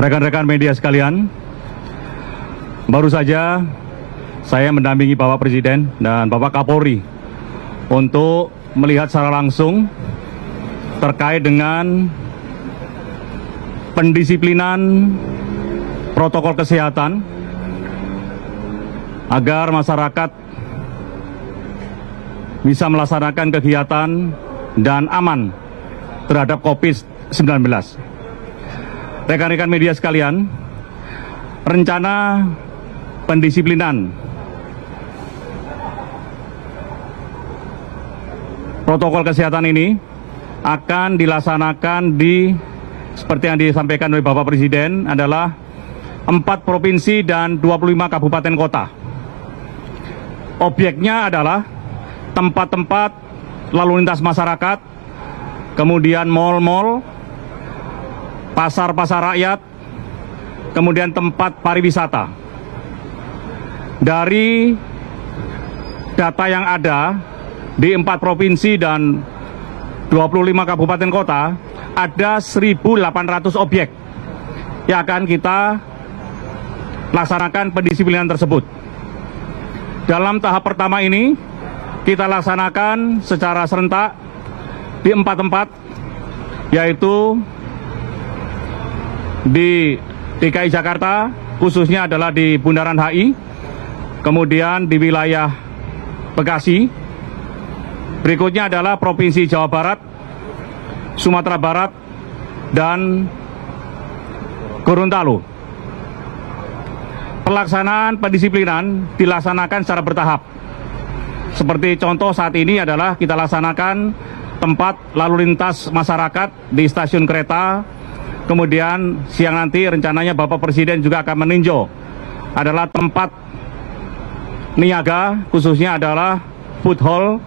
Rekan-rekan media sekalian, baru saja saya mendampingi Bapak Presiden dan Bapak Kapolri untuk melihat secara langsung terkait dengan pendisiplinan protokol kesehatan agar masyarakat bisa melaksanakan kegiatan dan aman terhadap COVID-19. Rekan-rekan media sekalian, rencana pendisiplinan protokol kesehatan ini akan dilaksanakan seperti yang disampaikan oleh Bapak Presiden adalah 4 provinsi dan 25 kabupaten kota. Objeknya adalah tempat-tempat lalu lintas masyarakat, kemudian mal-mal, pasar-pasar rakyat, kemudian tempat pariwisata. Dari data yang ada di 4 provinsi dan 25 kabupaten kota, ada 1.800 objek yang akan kita laksanakan pendisiplinan tersebut. Dalam tahap pertama ini, kita laksanakan secara serentak di 4 tempat, yaitu di DKI Jakarta, khususnya adalah di Bundaran HI, kemudian di wilayah Bekasi, berikutnya adalah Provinsi Jawa Barat, Sumatera Barat, dan Gorontalo. Pelaksanaan pendisiplinan dilaksanakan secara bertahap. Seperti contoh saat ini adalah kita laksanakan tempat lalu lintas masyarakat di stasiun kereta. Kemudian siang nanti rencananya Bapak Presiden juga akan meninjau adalah tempat niaga, khususnya adalah food hall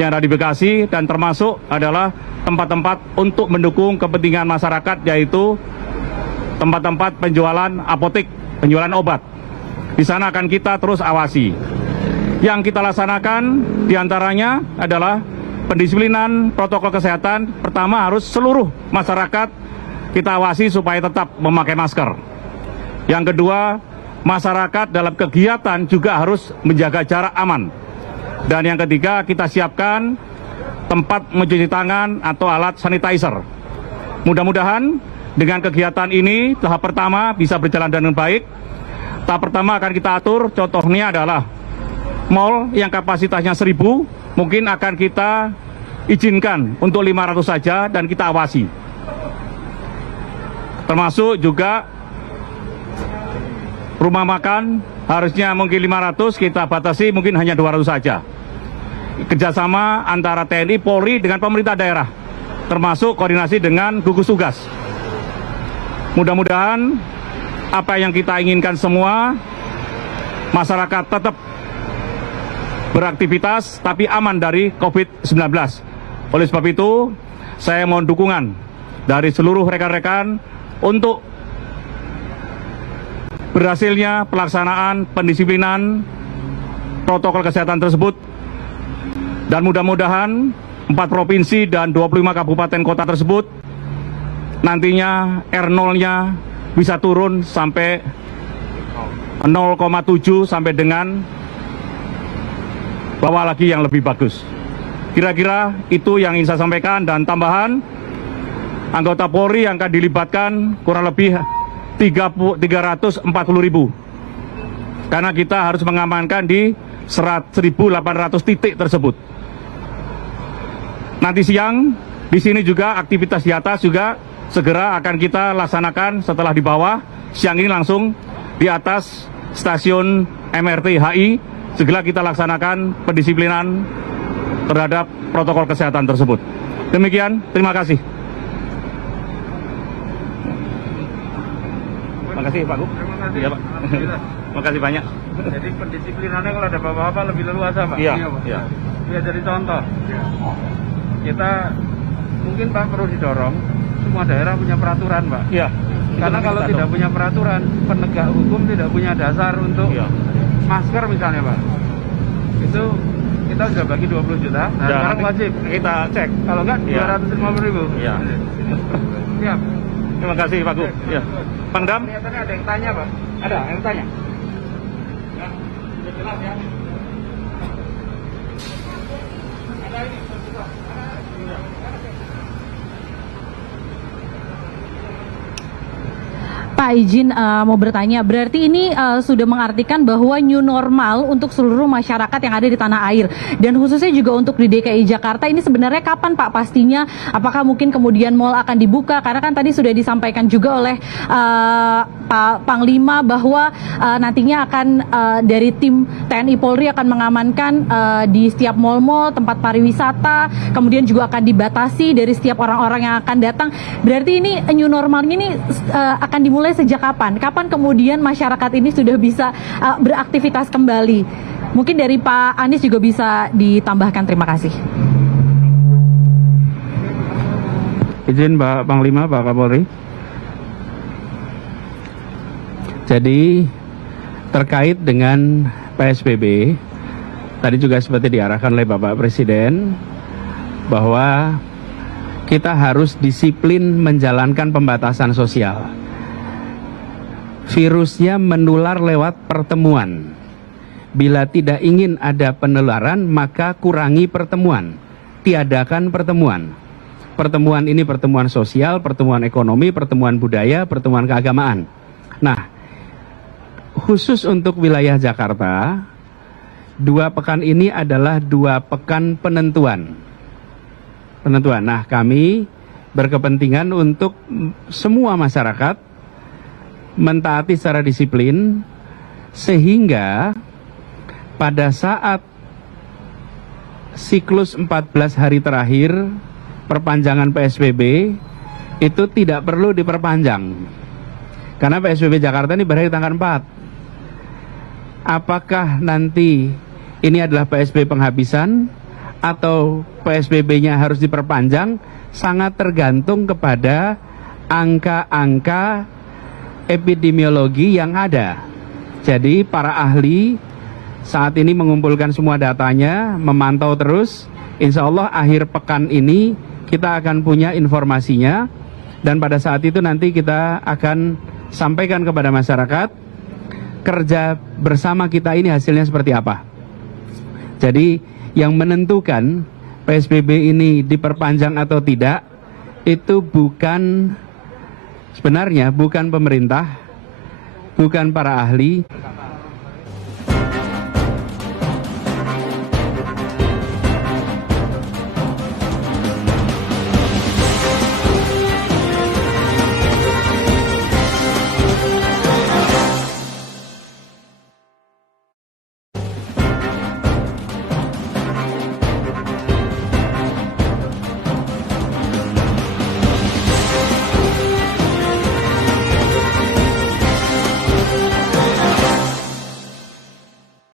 yang ada di Bekasi, dan termasuk adalah tempat-tempat untuk mendukung kepentingan masyarakat, yaitu tempat-tempat penjualan apotek, penjualan obat. Di sana akan kita terus awasi. Yang kita laksanakan diantaranya adalah pendisiplinan protokol kesehatan. Pertama, harus seluruh masyarakat kita awasi supaya tetap memakai masker. Yang kedua, masyarakat dalam kegiatan juga harus menjaga jarak aman. Dan yang ketiga, kita siapkan tempat mencuci tangan atau alat sanitizer. Mudah-mudahan dengan kegiatan ini tahap pertama bisa berjalan dengan baik. Tahap pertama akan kita atur, contohnya adalah mal yang kapasitasnya 1.000, mungkin akan kita izinkan untuk 500 saja dan kita awasi. Termasuk juga rumah makan harusnya mungkin 500, kita batasi mungkin hanya 200 saja. Kerjasama antara TNI, Polri dengan pemerintah daerah, termasuk koordinasi dengan gugus tugas. Mudah-mudahan apa yang kita inginkan semua, masyarakat tetap beraktivitas tapi aman dari COVID-19. Oleh sebab itu, saya mohon dukungan dari seluruh rekan-rekan untuk berhasilnya pelaksanaan pendisiplinan protokol kesehatan tersebut, dan mudah-mudahan 4 provinsi dan 25 kabupaten kota tersebut nantinya R0-nya bisa turun sampai 0,7 sampai dengan bawah lagi yang lebih bagus. Kira-kira itu yang ingin saya sampaikan, dan tambahan anggota Polri yang akan dilibatkan kurang lebih 340.000, karena kita harus mengamankan di 1.800 titik tersebut. Nanti siang di sini juga aktivitas di atas juga segera akan kita laksanakan setelah di bawah. Siang ini langsung di atas stasiun MRT HI segera kita laksanakan pendisiplinan terhadap protokol kesehatan tersebut. Demikian, terima kasih. Terima kasih Pak Gub. Terima kasih. Iya Pak. Terima kasih banyak. Jadi pendisiplinannya kalau ada bapak-bapak lebih leluasa Pak. Iya. Pak. Iya. Ya, jadi contoh. Kita mungkin Pak perlu didorong semua daerah punya peraturan Pak. Iya. Karena kalau tidak punya peraturan, penegak hukum tidak punya dasar untuk masker misalnya Pak. Itu kita sudah bagi 20 juta. Nah, sekarang wajib kita cek. Kalau enggak 250.000. Iya. Siap. Terima kasih Pak Gub. Ya. Pangdam? Kelihatannya ada yang tanya, Pak. Ada yang tanya. Ya, sudah jelas ya. Pak izin mau bertanya, berarti ini sudah mengartikan bahwa new normal untuk seluruh masyarakat yang ada di tanah air dan khususnya juga untuk di DKI Jakarta ini sebenarnya kapan Pak pastinya? Apakah mungkin kemudian mal akan dibuka? Karena kan tadi sudah disampaikan juga oleh Pak Panglima bahwa nantinya akan dari tim TNI Polri akan mengamankan di setiap mal-mal, tempat pariwisata, kemudian juga akan dibatasi dari setiap orang-orang yang akan datang. Berarti ini new normal ini akan dimulai sejak kapan? Kapan kemudian masyarakat ini sudah bisa beraktivitas kembali? Mungkin dari Pak Anies juga bisa ditambahkan. Terima kasih. Izin Pak Panglima, Pak Kapolri. Jadi terkait dengan PSBB, tadi juga seperti diarahkan oleh Bapak Presiden bahwa kita harus disiplin menjalankan pembatasan sosial. Virusnya menular lewat pertemuan. Bila tidak ingin ada penularan, maka kurangi pertemuan. Tiadakan pertemuan. Pertemuan ini pertemuan sosial, pertemuan ekonomi, pertemuan budaya, pertemuan keagamaan. Nah, khusus untuk wilayah Jakarta, 2 pekan ini adalah 2 pekan penentuan. Nah, kami berkepentingan untuk semua masyarakat mentaati secara disiplin sehingga pada saat siklus 14 hari terakhir perpanjangan PSBB itu tidak perlu diperpanjang. Karena PSBB Jakarta ini berakhir tanggal 4. Apakah nanti ini adalah PSBB penghabisan atau PSBB-nya harus diperpanjang sangat tergantung kepada angka-angka epidemiologi yang ada. Jadi para ahli saat ini mengumpulkan semua datanya, memantau terus. Insya Allah akhir pekan ini kita akan punya informasinya dan pada saat itu nanti kita akan sampaikan kepada masyarakat kerja bersama kita ini hasilnya seperti apa. Jadi yang menentukan PSBB ini diperpanjang atau tidak itu sebenarnya bukan pemerintah, bukan para ahli,